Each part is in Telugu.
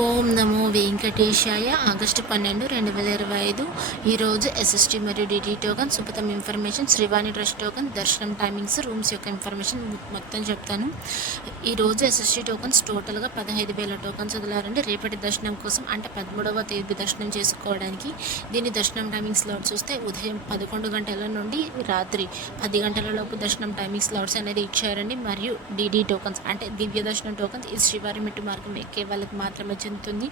ఓం నమో వెంకటేశాయ. ఆగస్టు 12, 2025. ఈరోజు ఎస్ఎస్టీ మరియు DD token, Supatham information, Srivani trust token, దర్శనం టైమింగ్స్, రూమ్స్ యొక్క ఇన్ఫర్మేషన్ మొత్తం చెప్తాను. ఈరోజు ఎస్ఎస్టీ టోకన్స్ టోటల్గా 15,000 టోకన్స్ వదిలారండి. రేపటి దర్శనం కోసం అంటే 13వ తేదీ దర్శనం చేసుకోవడానికి. దీని దర్శనం టైమింగ్ స్లాట్ చూస్తే ఉదయం 11 గంటల నుండి రాత్రి 10 గంటల లోపు దర్శనం టైమింగ్ స్లాట్స్ అనేది ఇచ్చారండి. మరియు డిడి టోకన్స్ అంటే దివ్య దర్శనం టోకన్స్ ఈ శ్రీవారి మెట్టు మార్గం ఎక్కే వాళ్ళకి మాత్రమే చెందుతుంది.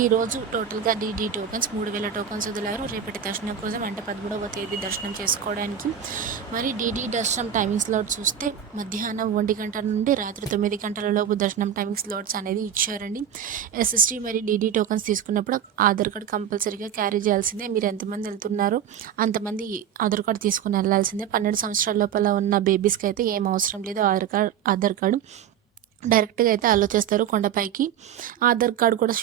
ఈరోజు టోటల్గా డిడి టోకన్స్ 3,000 టోకన్స్ వదిలారు రేపటి దర్శనం కోసం అంటే 13వ తేదీ దర్శనం చేసుకోవడానికి. మరి డిడి దర్శనం టైమింగ్ స్లాట్ చూస్తే మధ్యాహ్నం 1 గంట నుండి రాత్రి 9 గంటల లోపు దర్శనం టైమింగ్ స్లాట్స్ అనేది ఇచ్చారండి. ఎస్ఎస్టీ మరియు డిడి టోకన్స్ తీసుకున్నప్పుడు ఆధార్ కార్డ్ కంపల్సరీగా క్యారీ చేయాల్సిందే. మీరు ఎంతమంది వెళ్తున్నారో అంతమంది ఆధార్ కార్డ్ తీసుకుని వెళ్ళాల్సిందే. 12 సంవత్సరాల లోపల ఉన్న బేబీస్కి అయితే ఏం అవసరం లేదు ఆధార్ కార్డు డైరెక్ట్గా అయితే అలో చేస్తారు కొండపైకి. ఆధార్ కార్డు కూడా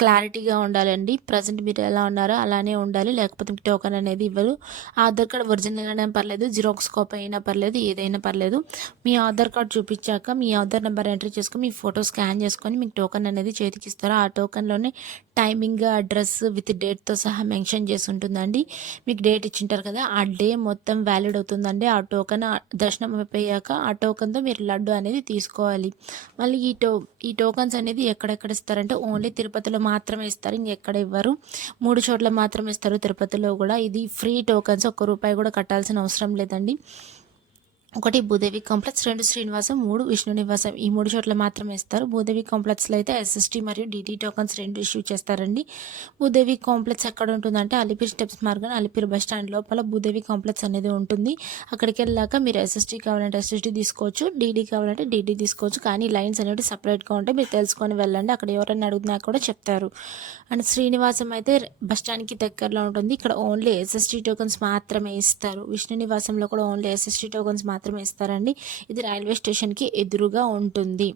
క్లారిటీగా ఉండాలండి. ప్రజెంట్ మీరు ఎలా ఉన్నారో అలానే ఉండాలి, లేకపోతే మీకు టోకెన్ అనేది ఇవ్వరు. ఆధార్ కార్డు ఒరిజినల్ అయినా పర్లేదు, జిరాక్స్ కాపీ అయినా పర్లేదు, ఏదైనా పర్లేదు. మీ ఆధార్ కార్డు చూపించాక మీ ఆధార్ నెంబర్ ఎంట్రీ చేసుకొని మీ ఫోటో స్కాన్ చేసుకొని మీకు టోకెన్ అనేది చేతికి ఇస్తారు. ఆ టోకెన్లోనే టైమింగ్, అడ్రస్ విత్ డేట్తో సహా మెన్షన్ చేసి ఉంటుందండి. మీకు డేట్ ఇచ్చింటారు కదా, ఆ డే మొత్తం వ్యాలిడ్ అవుతుందండి. ఆ టోకెన్ దర్శనం అయిపోయాక ఆ టోకెన్తో మీరు లడ్డు అనేది తీసుకోవాలి. మళ్ళీ ఈ టోకన్స్ అనేది ఎక్కడెక్కడ ఇస్తారంటే ఓన్లీ తిరుపతిలో మాత్రమే ఇస్తారు, ఇంకెక్కడ ఇవ్వరు. 3 చోట్ల మాత్రమే ఇస్తారు తిరుపతిలో కూడా. ఇది ఫ్రీ టోకన్స్, ₹1 కూడా కట్టాల్సిన అవసరం లేదండి. 1 భూదేవి కాంప్లెక్స్, 2 శ్రీనివాసం, 3 విష్ణు నివాసం. ఈ 3 చోట్ల మాత్రమే ఇస్తారు. భూదేవి కాంప్లెక్స్లో అయితే ఎస్ఎస్టీ మరియు డిడి టోకన్స్ 2 ఇష్యూ చేస్తారండి. భూదేవి కాంప్లెక్స్ ఎక్కడ ఉంటుందంటే అలిపిరి స్టెప్స్ మార్గం, అలిపిరి బస్ స్టాండ్ లోపల భూదేవి కాంప్లెక్స్ అనేది ఉంటుంది. అక్కడికి వెళ్ళాక మీరు ఎస్ఎస్టీ కావాలంటే ఎస్ఎస్టీ తీసుకోవచ్చు, డిడి కావాలంటే డిడి తీసుకోవచ్చు. కానీ లైన్స్ అనేవి సపరేట్గా ఉంటాయి, మీరు తెలుసుకొని వెళ్ళండి. అక్కడ ఎవరైనా అడిగినా కూడా చెప్తారు. అండ్ శ్రీనివాసం అయితే బస్ స్టాండ్కి దగ్గరలో ఉంటుంది. ఇక్కడ ఓన్లీ ఎస్ఎస్టీ టోకన్స్ మాత్రమే ఇస్తారు. విష్ణు నివాసంలో కూడా ఓన్లీ ఎస్ఎస్టీ టోకన్స్ మాత్రమే ఇస్తారండి. ఇది రైల్వే స్టేషన్కి ఎదురుగా ఉంటుంది.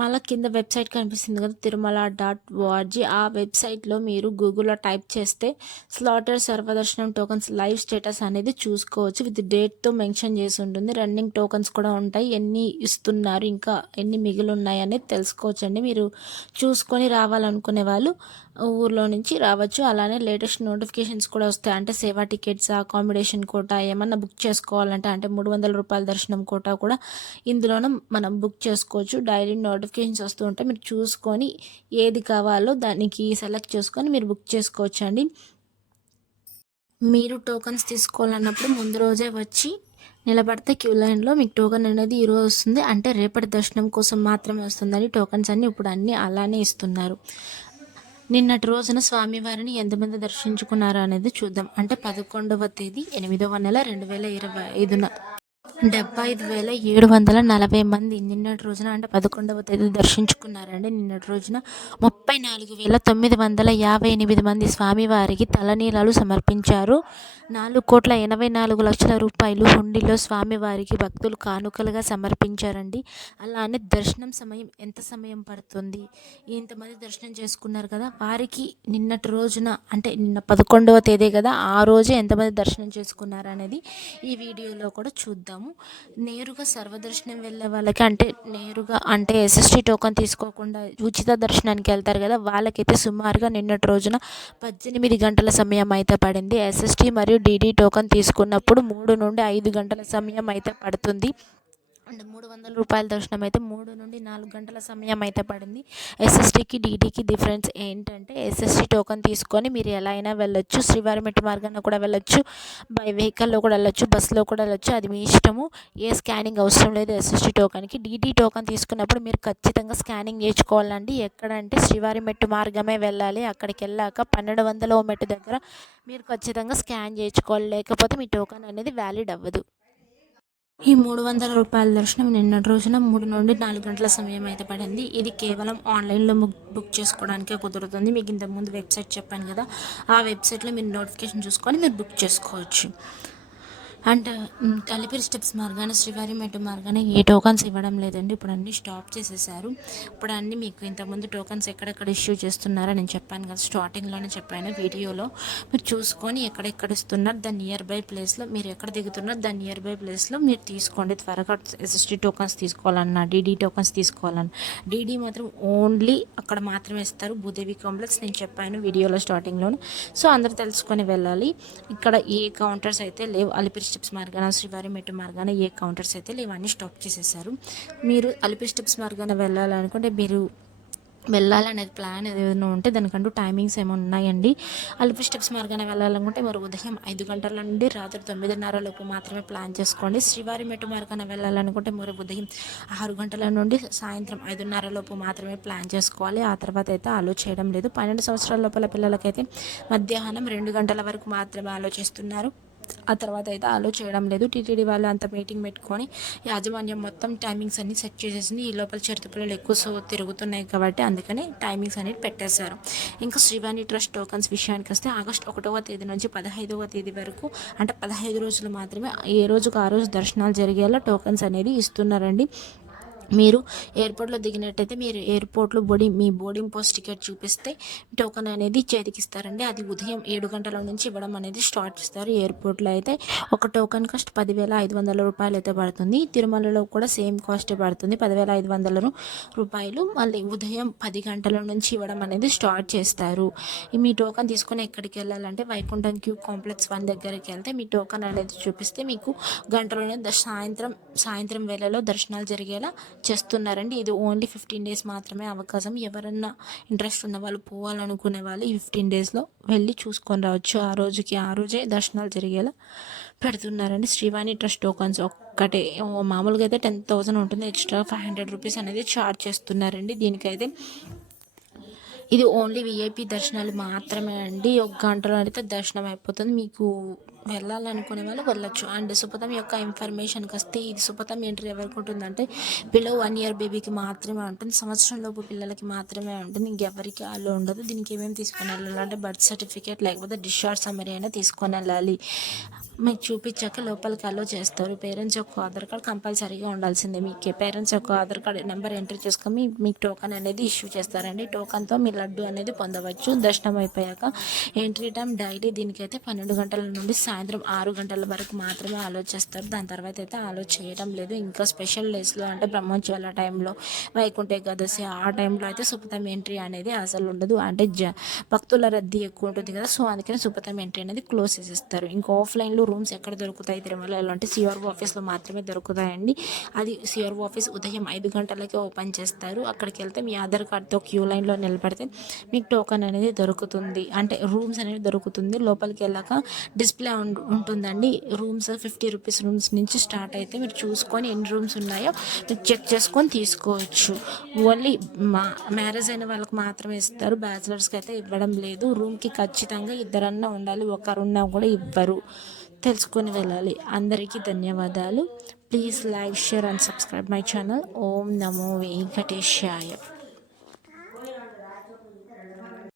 మళ్ళీ కింద వెబ్సైట్ కనిపిస్తుంది కదా, తిరుమల.org. ఆ వెబ్సైట్లో మీరు గూగుల్లో టైప్ చేస్తే స్లాటర్ సర్వదర్శనం టోకన్స్ లైవ్ స్టేటస్ అనేది చూసుకోవచ్చు. విత్ డేట్తో మెన్షన్ చేసి ఉంటుంది. రన్నింగ్ టోకన్స్ కూడా ఉంటాయి, ఎన్ని ఇస్తున్నారు, ఇంకా ఎన్ని మిగిలి ఉన్నాయి అనేది తెలుసుకోవచ్చండి. మీరు చూసుకొని రావాలనుకునే వాళ్ళు ఊర్లో నుంచి రావచ్చు. అలానే లేటెస్ట్ నోటిఫికేషన్స్ కూడా వస్తాయి. అంటే సేవా టికెట్స్, అకామిడేషన్ కోటా ఏమన్నా బుక్ చేసుకోవాలంటే అంటే ₹300 దర్శనం కోటా కూడా ఇందులోనే మనం బుక్ చేసుకోవచ్చు. డైలీ నోటిఫికేషన్స్ వస్తూ ఉంటాయి, మీరు చూసుకొని ఏది కావాలో దానికి సెలెక్ట్ చేసుకొని మీరు బుక్ చేసుకోవచ్చు అండి. మీరు టోకన్స్ తీసుకోవాలన్నప్పుడు ముందు రోజే వచ్చి నిలబడితే క్యూ లైన్లో మీకు టోకెన్ అనేది ఈరోజు వస్తుంది. అంటే రేపటి దర్శనం కోసం మాత్రమే వస్తుందని టోకన్స్ అన్నీ ఇప్పుడు అన్నీ అలానే ఇస్తున్నారు. నిన్నటి రోజున స్వామివారిని ఎంతమంది దర్శించుకున్నారు అనేది చూద్దాం. అంటే 11వ తేదీ 8వ నెల 2025న 75,740 మంది నిన్నటి రోజున అంటే 11వ తేదీ దర్శించుకున్నారండి. నిన్నటి రోజున 34,958 మంది స్వామివారికి తలనీలాలు సమర్పించారు. 4,84,00,000 రూపాయలు హుండీలో స్వామివారికి భక్తులు కానుకలుగా సమర్పించారండి. అలానే దర్శనం సమయం ఎంత సమయం పడుతుంది, ఇంతమంది దర్శనం చేసుకున్నారు కదా, వారికి నిన్నటి రోజున అంటే నిన్న 11వ తేదీ కదా, ఆ రోజే ఎంతమంది దర్శనం చేసుకున్నారు అనేది ఈ వీడియోలో కూడా చూద్దాము. నేరుగా సర్వదర్శనం వెళ్ళే వాళ్ళకి అంటే ఎస్ఎస్టీ టోకన్ తీసుకోకుండా ఉచిత దర్శనానికి వెళ్తారు కదా, వాళ్ళకైతే సుమారుగా నిన్నటి రోజున 18 గంటల సమయం అయితే పడింది. ఎస్ఎస్టీ మరియు డిడి టోకన్ తీసుకున్నప్పుడు 3 నుండి 5 గంటల సమయం అయితే పడుతుంది. అండ్ ₹300 దర్శనం అయితే 3 నుండి 4 గంటల సమయం అయితే పడింది. ఎస్ఎస్టీకి డిడికి డిఫరెన్స్ ఏంటంటే ఎస్ఎస్టీ టోకన్ తీసుకొని మీరు ఎలా అయినా వెళ్ళొచ్చు, శ్రీవారి మెట్టు మార్గాన కూడా వెళ్ళొచ్చు, బై వెహికల్లో కూడా వెళ్ళొచ్చు, బస్సులో కూడా వెళ్ళొచ్చు, అది మీ ఇష్టము. ఏ స్కానింగ్ అవసరం లేదు ఎస్ఎస్టీ టోకన్కి. డిడి టోకన్ తీసుకున్నప్పుడు మీరు ఖచ్చితంగా స్కానింగ్ చేయించుకోవాలండి. ఎక్కడంటే శ్రీవారి మెట్టు మార్గమే వెళ్ళాలి. అక్కడికి వెళ్ళాక 1200వ మెట్టు దగ్గర మీరు ఖచ్చితంగా స్కాన్ చేయించుకోవాలి, లేకపోతే మీ టోకన్ అనేది వ్యాలిడ్ అవ్వదు. ఈ ₹300 దర్శనం నిన్నటి రోజున 3 నుండి 4 గంటల సమయం అయితే పడింది. ఇది కేవలం ఆన్లైన్లో బుక్ చేసుకోవడానికే కుదురుతుంది. మీకు ఇంతకుముందు వెబ్సైట్ చెప్పాను కదా, ఆ వెబ్సైట్లో మీరు నోటిఫికేషన్ చూసుకొని మీరు బుక్ చేసుకోవచ్చు. అండ్ అలిపిరి స్టెప్స్ మార్గాన శ్రీవారి మెట్టు మార్గాన ఏ టోకన్స్ ఇవ్వడం లేదండి. ఇప్పుడు అన్నీ స్టాప్ చేసేసారు. ఇప్పుడు అన్నీ మీకు ఇంతకుముందు టోకన్స్ ఎక్కడెక్కడ ఇష్యూ చేస్తున్నారో నేను చెప్పాను కదా, స్టార్టింగ్లోనే చెప్పాను వీడియోలో. మీరు చూసుకొని ఎక్కడెక్కడ ఇస్తున్నారు దాని నియర్ బై ప్లేస్లో, మీరు ఎక్కడ దిగుతున్నారు దాని నియర్ బై ప్లేస్లో మీరు తీసుకోండి. త్వరగా ఎస్ఎస్టీ టోకన్స్ తీసుకోవాలన్నా, డీడీ టోకన్స్ తీసుకోవాలన్నా, డీడీ మాత్రం ఓన్లీ అక్కడ మాత్రమే ఇస్తారు, భూదేవి కాంప్లెక్స్. నేను చెప్పాను వీడియోలో స్టార్టింగ్లోనే. సో అందరూ తెలుసుకొని వెళ్ళాలి. ఇక్కడ ఏ కౌంటర్స్ అయితే లేవు, అలిపిరి స్టెప్స్ మార్గాన శ్రీవారి మెట్టు మార్గాన ఏ కౌంటర్స్ అయితే లేవు, అన్నీ స్టాప్ చేసేసారు. మీరు అలిపిరి స్టెప్స్ మార్గాన వెళ్ళాలనుకుంటే, మీరు వెళ్ళాలనేది ప్లాన్ ఏదైనా ఉంటే దానికంటూ టైమింగ్స్ ఏమైనా ఉన్నాయండి. అలిపిరి స్టెప్స్ మార్గాన వెళ్ళాలనుకుంటే మరి ఉదయం 5 గంటల నుండి రాత్రి 9:30 లోపు మాత్రమే ప్లాన్ చేసుకోండి. శ్రీవారి మెట్టు మార్గాన వెళ్ళాలనుకుంటే మరి ఉదయం 6 గంటల నుండి సాయంత్రం 5:30 లోపు మాత్రమే ప్లాన్ చేసుకోవాలి. ఆ తర్వాత అయితే అలో చేయడం లేదు. 12 సంవత్సరాల లోపల పిల్లలకైతే మధ్యాహ్నం 2 గంటల వరకు మాత్రమే ఆలోచిస్తున్నారు. ఆ తర్వాత అయితే అలో చేయడం లేదు. టీటీడీ వాళ్ళు అంత మీటింగ్ పెట్టుకొని యాజమాన్యం మొత్తం టైమింగ్స్ అన్ని సెట్ చేసేసింది. ఈ లోపల చిరుత పిల్లలు ఎక్కువ తిరుగుతున్నాయి కాబట్టి అందుకని టైమింగ్స్ అనేది పెట్టేశారు. ఇంకా శ్రీవాణి ట్రస్ట్ టోకన్స్ విషయానికి వస్తే ఆగస్టు 1వ తేదీ నుంచి 15వ తేదీ వరకు, అంటే 15 రోజులు మాత్రమే, ఏ రోజుకు ఆ రోజు దర్శనాలు జరిగేలా టోకన్స్ అనేది ఇస్తున్నారండి. మీరు ఎయిర్పోర్ట్లో దిగినట్టయితే మీరు ఎయిర్పోర్ట్లో మీ బోర్డింగ్ పాస్ టికెట్ చూపిస్తే టోకెన్ అనేది చేతికిస్తారండి. అది ఉదయం 7 గంటల నుంచి ఇవ్వడం అనేది స్టార్ట్ చేస్తారు. ఎయిర్పోర్ట్లో అయితే ఒక టోకెన్ కాస్ట్ 10,500 రూపాయలు అయితే పడుతుంది. తిరుమలలో కూడా సేమ్ కాస్టే పడుతుంది, 10,500 రూపాయలు. మళ్ళీ ఉదయం 10 గంటల నుంచి ఇవ్వడం అనేది స్టార్ట్ చేస్తారు. మీ టోకెన్ తీసుకొని ఎక్కడికి వెళ్ళాలంటే వైకుంఠం క్యూ కాంప్లెక్స్ 1 దగ్గరికి వెళ్తే మీ టోకెన్ అనేది చూపిస్తే మీకు గంటలోనే సాయంత్రం వేళలో దర్శనాలు జరిగేలా చేస్తున్నారండి. ఇది ఓన్లీ 15 డేస్ మాత్రమే అవకాశం. ఎవరన్నా ఇంట్రెస్ట్ ఉన్న వాళ్ళు, పోవాలనుకునే వాళ్ళు ఈ 15 డేస్లో వెళ్ళి చూసుకొని రావచ్చు. ఆ రోజే దర్శనాలు జరిగేలా పెడుతున్నారండి. శ్రీవాణి ట్రస్ట్ టోకన్స్ ఒక్కటే మామూలుగా అయితే 10,000 ఉంటుంది, ఎక్స్ట్రా 500 రూపీస్ అనేది ఛార్జ్ చేస్తున్నారండి. దీనికైతే ఇది ఓన్లీ విఐపి దర్శనాలు మాత్రమే అండి. 1 గంటలో అయితే దర్శనం అయిపోతుంది. మీకు వెళ్ళాలనుకునే వాళ్ళు వెళ్ళొచ్చు. అండ్ సుపథం యొక్క ఇన్ఫర్మేషన్కి వస్తే, ఇది సుపథం ఎంట్రీ ఎవరికి ఉంటుందంటే బిలో 1 ఇయర్ బేబీకి మాత్రమే ఉంటుంది, సంవత్సరంలోపు పిల్లలకి మాత్రమే ఉంటుంది, ఇంకెవరికి అలో ఉండదు. దీనికి ఏమేమి తీసుకొని వెళ్ళాలంటే బర్త్ సర్టిఫికేట్ లేకపోతే డిశ్చార్జ్ సమ్మరీ అయినా తీసుకొని వెళ్ళాలి. మీకు చూపించాక లోపలికి అలో చేస్తారు. పేరెంట్స్ యొక్క ఆధార్ కార్డ్ కంపల్సరీగా ఉండాల్సిందే. మీకు పేరెంట్స్ యొక్క ఆధార్ కార్డ్ నెంబర్ ఎంట్రీ చేసుకొని మీకు టోకన్ అనేది ఇష్యూ చేస్తారండి. టోకన్తో మీ లడ్డు అనేది పొందవచ్చు. దర్శనం అయిపోయాక ఎంట్రీ టైం డైలీ దీనికైతే 12 గంటల నుండి సాయంత్రం 6 గంటల వరకు మాత్రమే అలో చేస్తారు. దాని తర్వాత అయితే అలో చేయడం లేదు. ఇంకా స్పెషల్ డేస్లో అంటే బ్రహ్మోత్సవాల టైంలో, వైకుంఠ ఏకాదశి ఆ టైంలో అయితే సుపథం ఎంట్రీ అనేది అసలు ఉండదు. అంటే భక్తుల రద్దీ ఎక్కువ ఉంటుంది కదా, సో అందుకని సుపథం ఎంట్రీ అనేది క్లోజ్ చేసేస్తారు. ఇంకా ఆఫ్లైన్లో రూమ్స్ ఎక్కడ దొరుకుతాయి తిరుమలలో అంటే సిఆర్ఓ ఆఫీస్లో మాత్రమే దొరుకుతాయండి. అది సిఆర్ఓ ఆఫీస్ ఉదయం 5 గంటలకే ఓపెన్ చేస్తారు. అక్కడికి వెళ్తే మీ ఆధార్ కార్డ్తో క్యూ లైన్లో నిలబడితే మీకు టోకన్ అనేది దొరుకుతుంది, అంటే రూమ్స్ అనేది దొరుకుతుంది. లోపలికి వెళ్ళాక డిస్ప్లే ఉంటుందండి. రూమ్స్ 50 రూపీస్ రూమ్స్ నుంచి స్టార్ట్ అయితే మీరు చూసుకొని ఎన్ని రూమ్స్ ఉన్నాయో మీరు చెక్ చేసుకొని తీసుకోవచ్చు. ఓన్లీ మ్యారేజ్ అయిన వాళ్ళకి మాత్రమే ఇస్తారు, బ్యాచిలర్స్కి అయితే ఇవ్వడం లేదు. రూమ్కి ఖచ్చితంగా ఇద్దరన్నా ఉండాలి, ఒకరున్నా కూడా ఇవ్వరు. తెలుసుకొని వెళ్ళాలి. అందరికీ ధన్యవాదాలు. Please like, share and subscribe my channel. ఓం నమో వెంకటేశాయ.